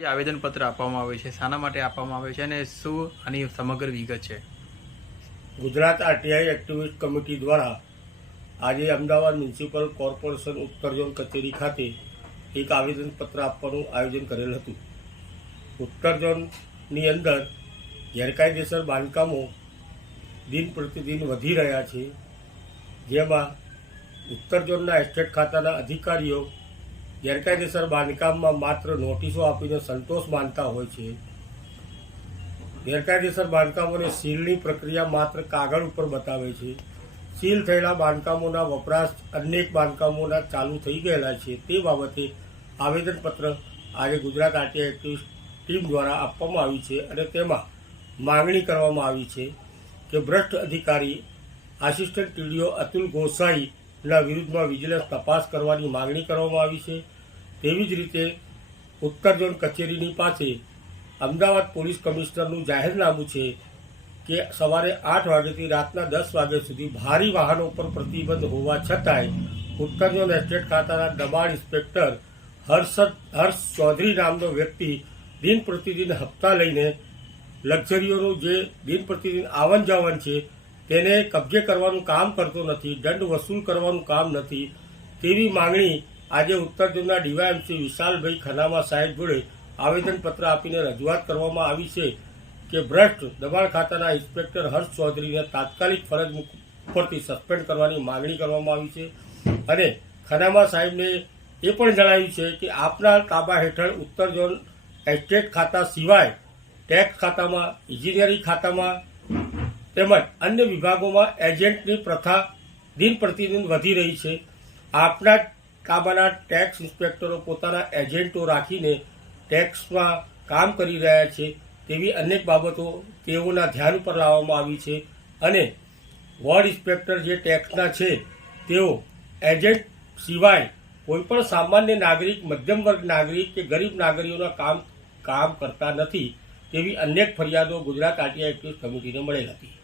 આવેદનપત્ર આપવામાં આવે છે, શાના માટે આપવામાં આવે છે અને શું આની સમગ્ર વિગત છે? ગુજરાત આરટીઆઈ એક્ટિવિસ્ટ કમિટી દ્વારા આજે અમદાવાદ મ્યુનિસિપલ કોર્પોરેશન ઉત્તર ઝોન કચેરી ખાતે એક આવેદનપત્ર આપવાનું આયોજન કરેલ હતું. ઉત્તર ઝોનની અંદર ગેરકાયદેસર બાંધકામો દિન પ્રતિદિન વધી રહ્યા છે, જેમાં ઉત્તર ઝોનના એસ્ટેટ ખાતાના અધિકારીઓ ગેરકાયદેસર બાંધકામમાં માત્ર નોટિસો આપીને સંતોષ માનતા હોય છે. ગેરકાયદેસર બાંધકામોને સીલની પ્રક્રિયા માત્ર કાગળ ઉપર બતાવે છે. સીલ થયેલા બાંધકામોના વપરાશ અનેક બાંધકામોના ચાલુ થઈ ગયેલા છે. તે બાબતે આવેદનપત્ર આજે ગુજરાત આરટીઆઈ એક્ટિવિસ્ટ ટીમ દ્વારા આપવામાં આવ્યું છે અને તેમાં માંગણી કરવામાં આવી છે કે ભ્રષ્ટ અધિકારી આસિસ્ટન્ટ ટીડીઓ અતુલ ગોસાઈના વિરુદ્ધમાં વિજિલન્સ તપાસ કરવાની માંગણી કરવામાં આવી છે. તેવી જ રીતે ઉત્તર ઝોન કચેરીની પાસે અમદાવાદ પોલીસ કમિશનરનું જાહેરનામું છે કે સવારે 8 વાગ્યાથી રાતના 10 વાગ્યા સુધી ભારી વાહનો પર પ્રતિબંધ હોવા છતાંય ઉત્તર ઝોન એસ્ટેટ ખાતાના દબાણ ઇન્સ્પેક્ટર હર્ષ ચૌધરી નામનો વ્યક્તિ દિન પ્રતિદિન હપ્તા લઈને લક્ઝરીઓનું જે દિન પ્રતિદિન આવન જાવન છે તેને કબજે કરવાનું કામ કરતો નથી, દંડ વસૂલ કરવાનું કામ નથી. તેવી માંગણી આજે ઉત્તર ઝોનના ડીવાયએમસી વિશાલભાઈ ખનામા સાહેબ જોડે આવેદનપત્ર આપીને રજૂઆત કરવામાં આવી છે કે ભ્રષ્ટ દબાણ ખાતાના ઇન્સ્પેક્ટર હર્ષ ચૌધરીને તાત્કાલિક ફરજ ઉપરથી સસ્પેન્ડ કરવાની માંગણી કરવામાં આવી છે. અને ખનામા સાહેબને એ પણ જણાવ્યું છે કે આપના તાબા હેઠળ ઉત્તર ઝોન એસ્ટેટ ખાતા સિવાય ટેક્સ ખાતામાં, ઇજનેરી ખાતામાં તેમજ અન્ય વિભાગોમાં એજન્ટની પ્રથા દિન પ્રતિદિન વધી રહી છે. આપના તાબાના ટેક્સ ઇન્સ્પેક્ટરો પોતાના એજન્ટો રાખીને ટેક્સમાં કામ કરી રહ્યા છે. તેવી અનેક બાબતો તેઓના ધ્યાન ઉપર લાવવામાં આવી છે અને વોર્ડ ઇન્સ્પેક્ટર જે ટેક્સના છે તેઓ એજન્ટ સિવાય કોઈપણ સામાન્ય નાગરિક, મધ્યમ વર્ગ નાગરિક કે ગરીબ નાગરિકોના કામ કરતા નથી. તેવી અનેક ફરિયાદો ગુજરાત આરટીઆઈ એક્ટિવિસ્ટ કમિટીને મળેલ હતી.